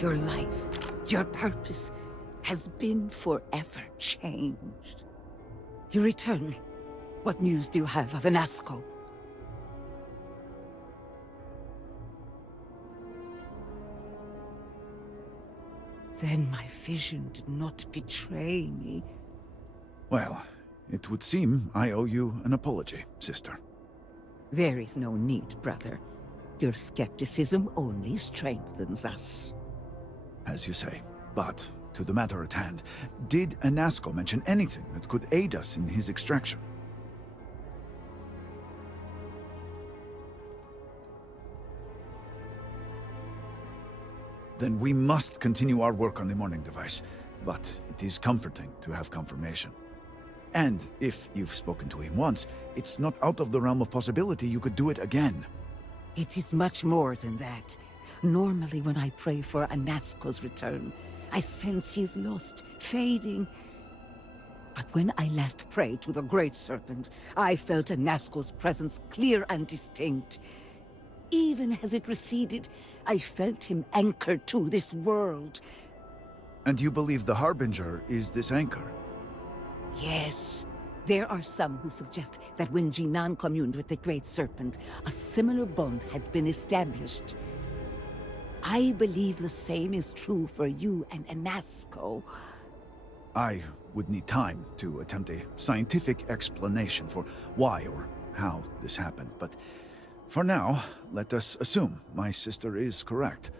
Your life, your purpose, has been forever changed. You return. What news do you have of Anasco? Then my vision did not betray me. Well, it would seem I owe you an apology, sister. There is no need, brother. Your skepticism only strengthens us. As you say. But, to the matter at hand, did Anasco mention anything that could aid us in his extraction? Then we must continue our work on the morning device. But it is comforting to have confirmation. And if you've spoken to him once, it's not out of the realm of possibility you could do it again. It is much more than that. Normally when I pray for Anasco's return, I sense he is lost, fading. But when I last prayed to the Great Serpent, I felt Anasco's presence clear and distinct. Even as it receded, I felt him anchored to this world. And you believe the Harbinger is this anchor? Yes. There are some who suggest that when Jinan communed with the Great Serpent, a similar bond had been established. I believe the same is true for you and Anasco. I would need time to attempt a scientific explanation for why or how this happened, but for now, let us assume my sister is correct.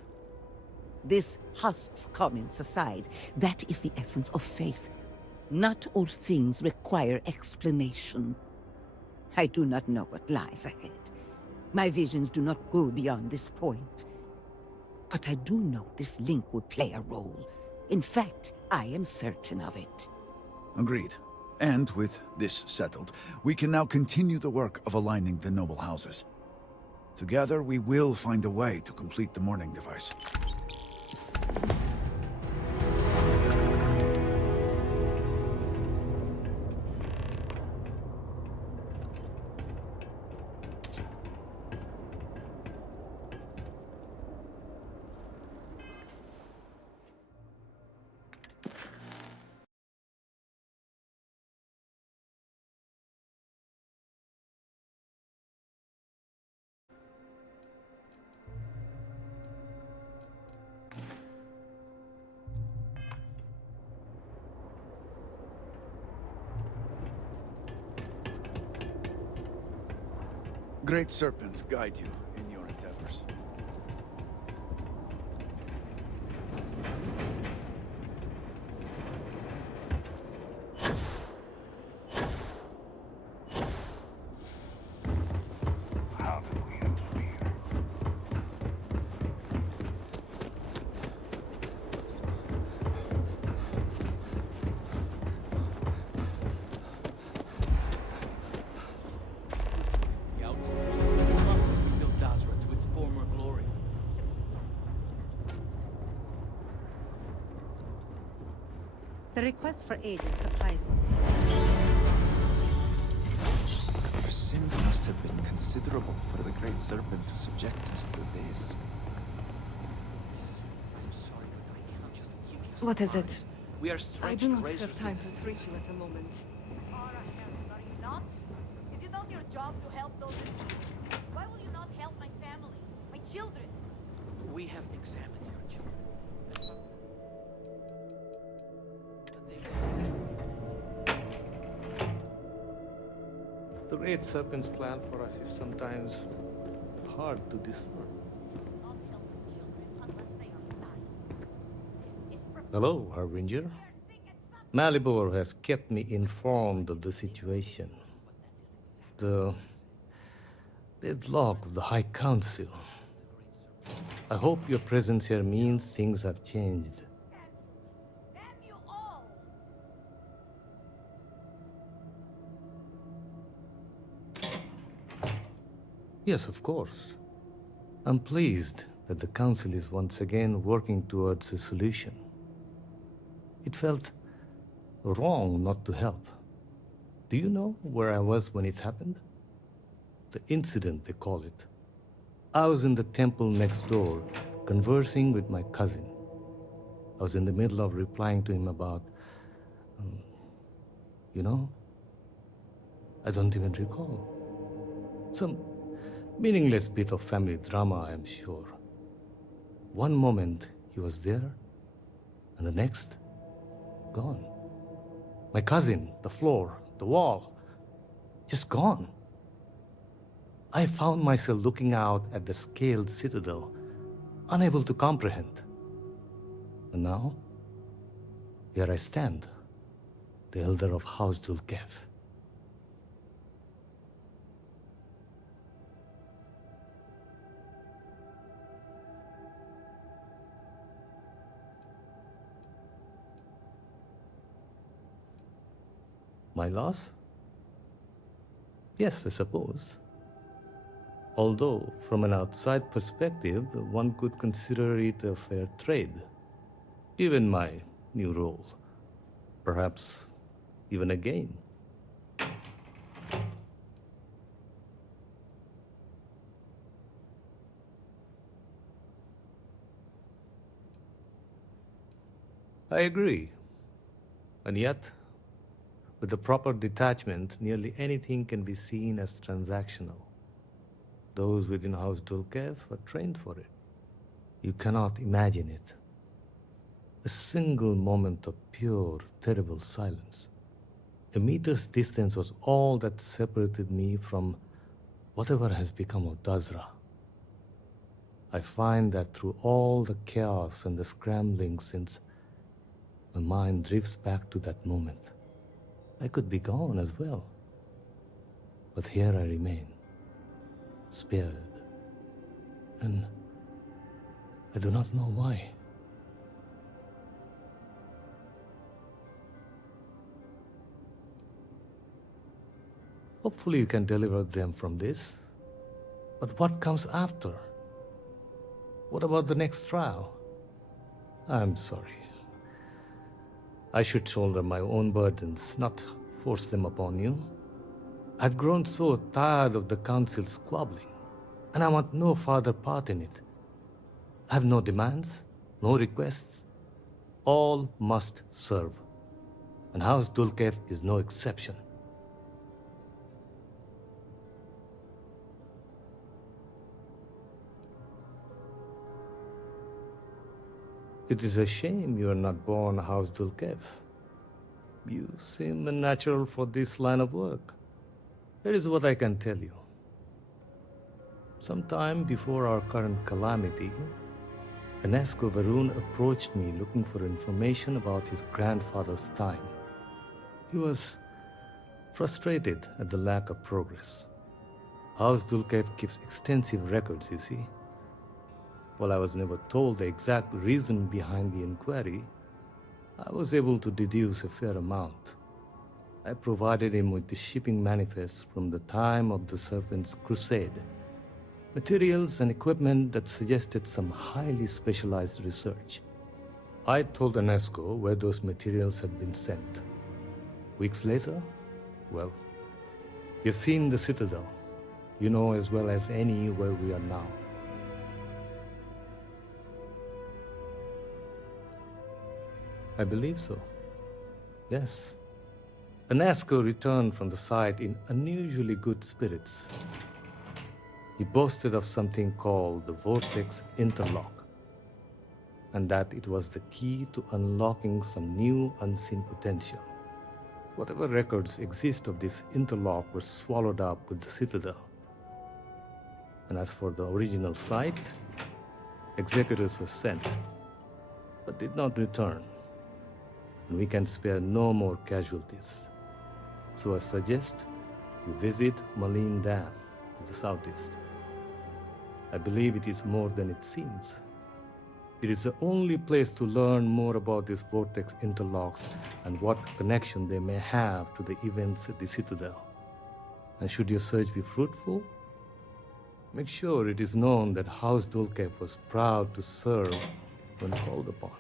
This husk's comments aside, that is the essence of faith. Not all things require explanation. I do not know what lies ahead. My visions do not go beyond this point. But I do know this link would play a role. In fact, I am certain of it. Agreed. And with this settled, we can now continue the work of aligning the noble houses. Together, we will find a way to complete the morning device. Great Serpent guide you in your endeavors. The request for aid and supplies. Our sins must have been considerable for the Great Serpent to subject us to this. What is it? We are I do not have time to treat you at the moment. Are you not? Is it not your job to help those in need? Why will you not help my family, my children? We have examined your children. The Great Serpent's plan for us is sometimes hard to discern. Not help my children unless they are dying. This is Hello, Harbinger. Malibor has kept me informed of the situation. The deadlock of the High Council. I hope your presence here means things have changed. Damn you all! Yes, of course. I'm pleased that the Council is once again working towards a solution. It felt wrong not to help. Do you know where I was when it happened? The incident, they call it. I was in the temple next door, conversing with my cousin. I was in the middle of replying to him about, you know, I don't even recall. Some meaningless bit of family drama, I am sure. One moment he was there, and the next, gone. My cousin, the floor, the wall, just gone. I found myself looking out at the scaled citadel, unable to comprehend. And now, here I stand, the elder of House Dulkev. My loss? Yes, I suppose. Although, from an outside perspective, one could consider it a fair trade. Given my new role, perhaps even a gain. I agree. And yet, with the proper detachment, nearly anything can be seen as transactional. Those within House Dulkev are trained for it. You cannot imagine it. A single moment of pure, terrible silence. A meter's distance was all that separated me from whatever has become of Dazra. I find that through all the chaos and the scrambling since, my mind drifts back to that moment. I could be gone as well. But here I remain, spared. And I do not know why. Hopefully you can deliver them from this. But what comes after? What about the next trial? I'm sorry. I should shoulder my own burdens, not force them upon you. I've grown so tired of the Council's squabbling, and I want no further part in it. I have no demands, no requests. All must serve. And House Dulkev is no exception. It is a shame you are not born House Dulkev. You seem unnatural for this line of work. Here is what I can tell you. Sometime before our current calamity, Enesco Varun approached me looking for information about his grandfather's time. He was frustrated at the lack of progress. House Dulkev keeps extensive records, you see. While I was never told the exact reason behind the inquiry, I was able to deduce a fair amount. I provided him with the shipping manifest from the time of the Serpent's crusade, materials and equipment that suggested some highly specialized research. I told Enesco where those materials had been sent. Weeks later, well, you've seen the Citadel. You know as well as any where we are now. I believe so. Yes. Enesco returned from the site in unusually good spirits. He boasted of something called the Vortex Interlock, and that it was the key to unlocking some new unseen potential. Whatever records exist of this interlock were swallowed up with the Citadel. And as for the original site, executors were sent, but did not return. And we can spare no more casualties. So I suggest you visit Malin Dam to the southeast. I believe it is more than it seems. It is the only place to learn more about these vortex interlocks and what connection they may have to the events at the Citadel. And should your search be fruitful, make sure it is known that House Dulkev was proud to serve when called upon.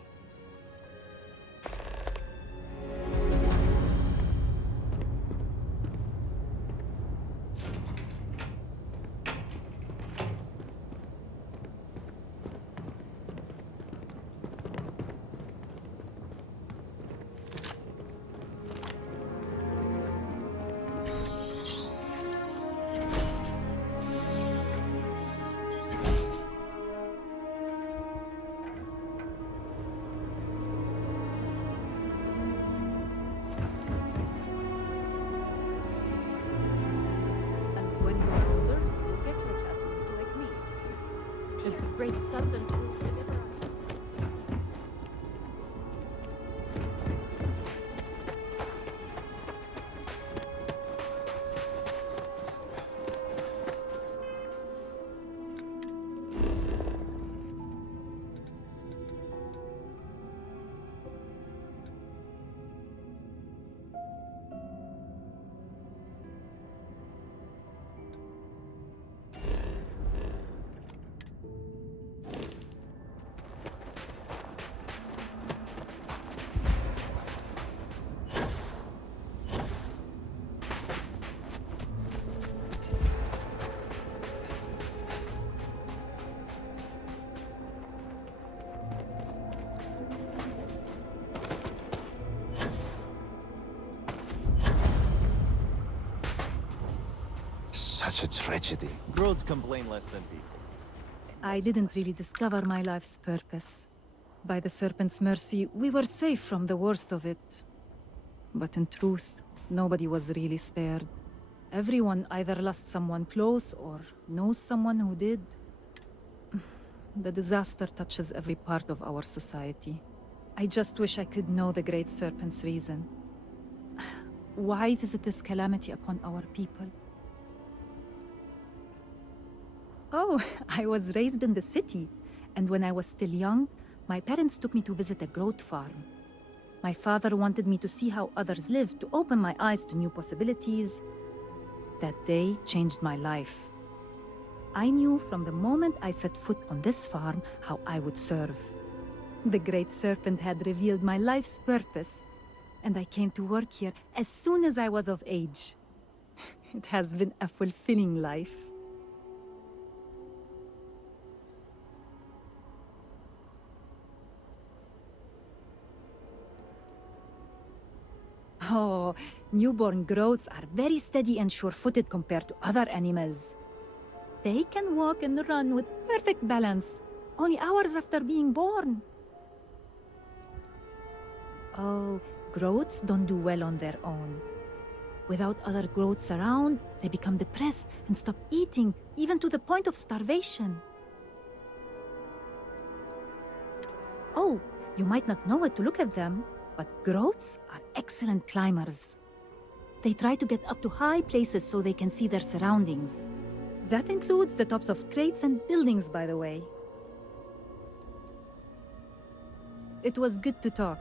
great serpent will deliver us. Such a tragedy. Roads complain less than people. I didn't really discover my life's purpose. By the Serpent's mercy, we were safe from the worst of it. But in truth, nobody was really spared. Everyone either lost someone close or knows someone who did. The disaster touches every part of our society. I just wish I could know the Great Serpent's reason. Why visit this calamity upon our people? Oh, I was raised in the city, and when I was still young, my parents took me to visit a goat farm. My father wanted me to see how others lived, to open my eyes to new possibilities. That day changed my life. I knew from the moment I set foot on this farm how I would serve. The Great Serpent had revealed my life's purpose, and I came to work here as soon as I was of age. It has been a fulfilling life. Oh, newborn growths are very steady and sure-footed compared to other animals. They can walk and run with perfect balance, only hours after being born. Oh, growths don't do well on their own. Without other growths around, they become depressed and stop eating, even to the point of starvation. Oh, you might not know it to look at them, but growths are excellent climbers. They try to get up to high places so they can see their surroundings. That includes the tops of crates and buildings, by the way. It was good to talk.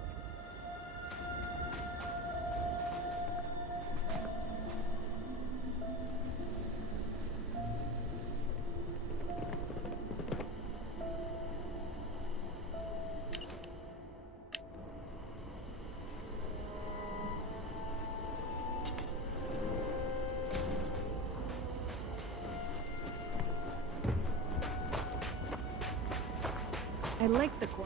I like the coin.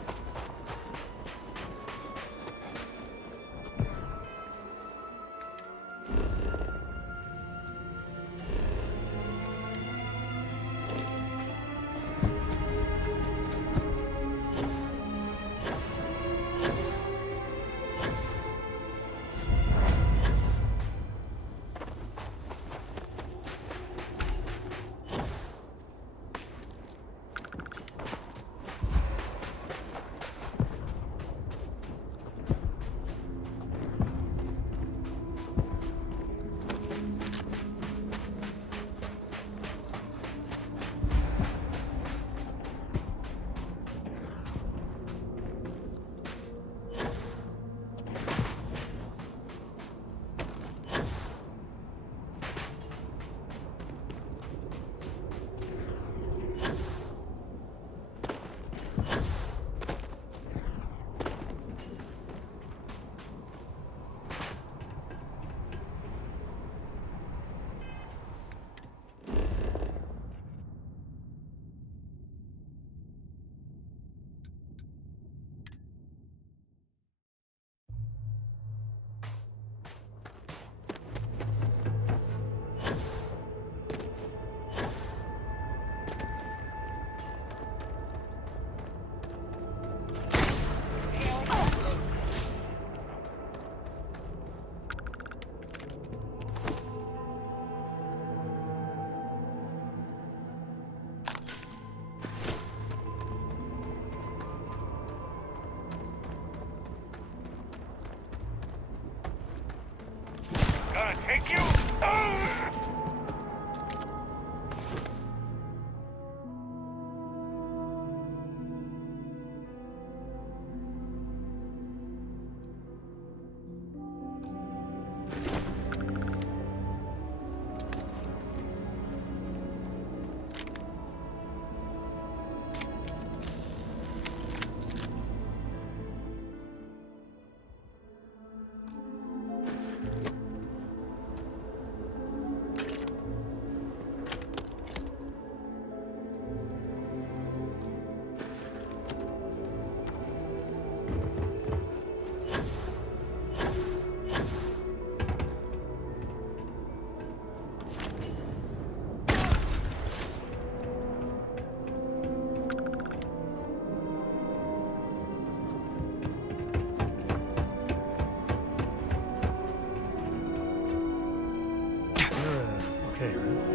Okay, right?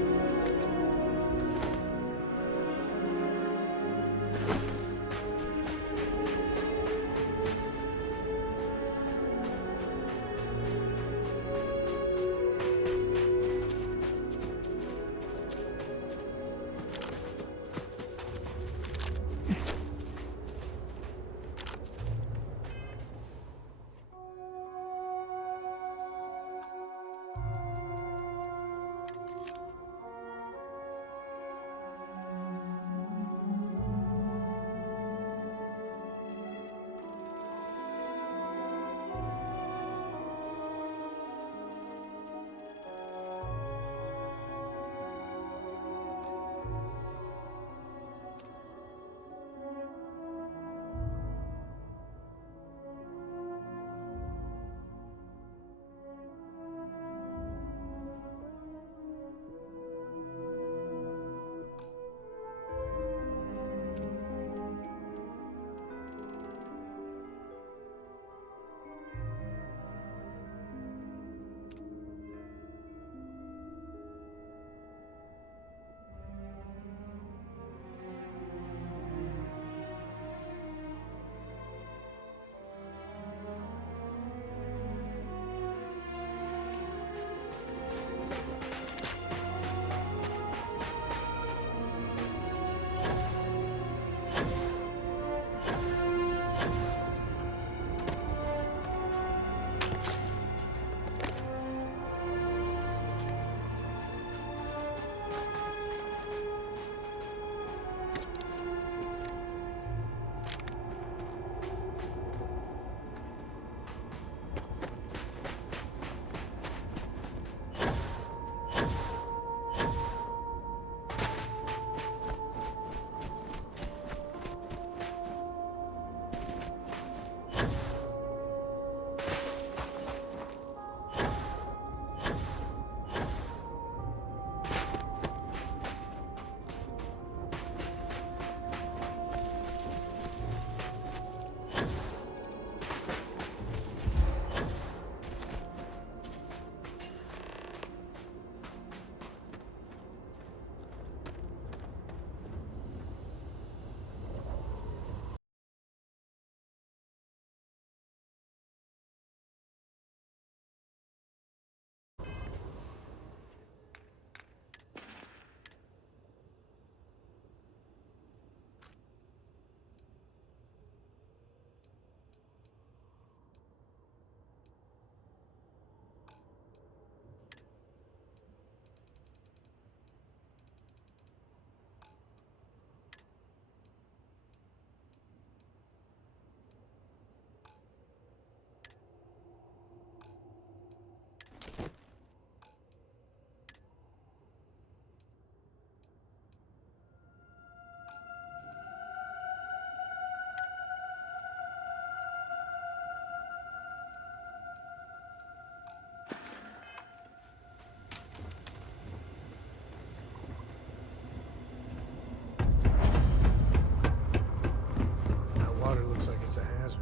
Looks like it's a hazard.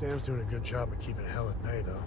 Dam's doing a good job of keeping hell at bay, though.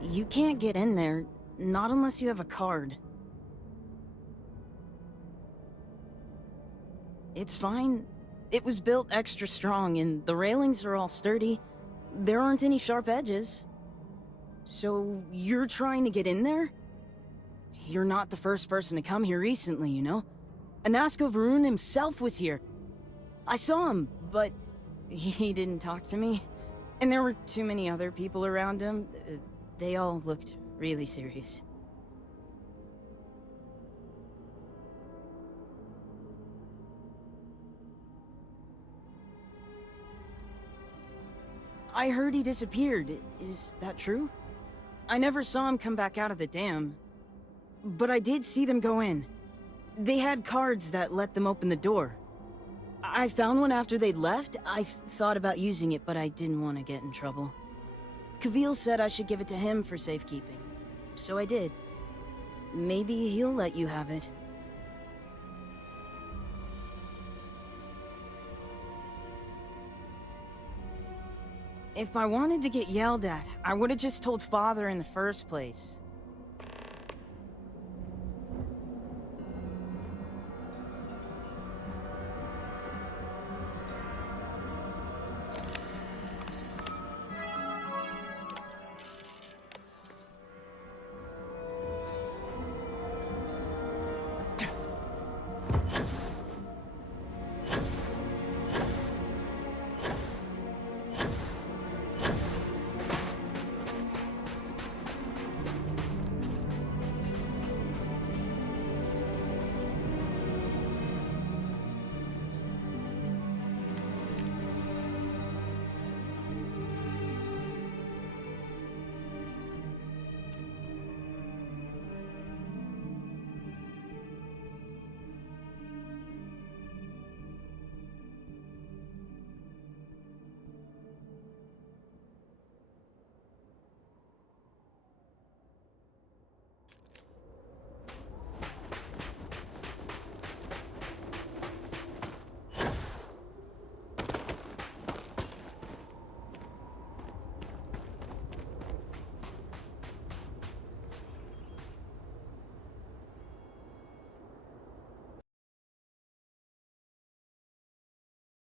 You can't get in there, not unless you have a card. It's fine. It was built extra strong, and the railings are all sturdy. There aren't any sharp edges. So, you're trying to get in there? You're not the first person to come here recently, you know? Anasko Varun himself was here. I saw him, but he didn't talk to me. And there were too many other people around him. They all looked really serious. I heard he disappeared. Is that true? I never saw him come back out of the dam. But I did see them go in. They had cards that let them open the door. I found one after they'd left. I thought about using it, but I didn't want to get in trouble. Kavil said I should give it to him for safekeeping. So I did. Maybe he'll let you have it. If I wanted to get yelled at, I would have just told Father in the first place.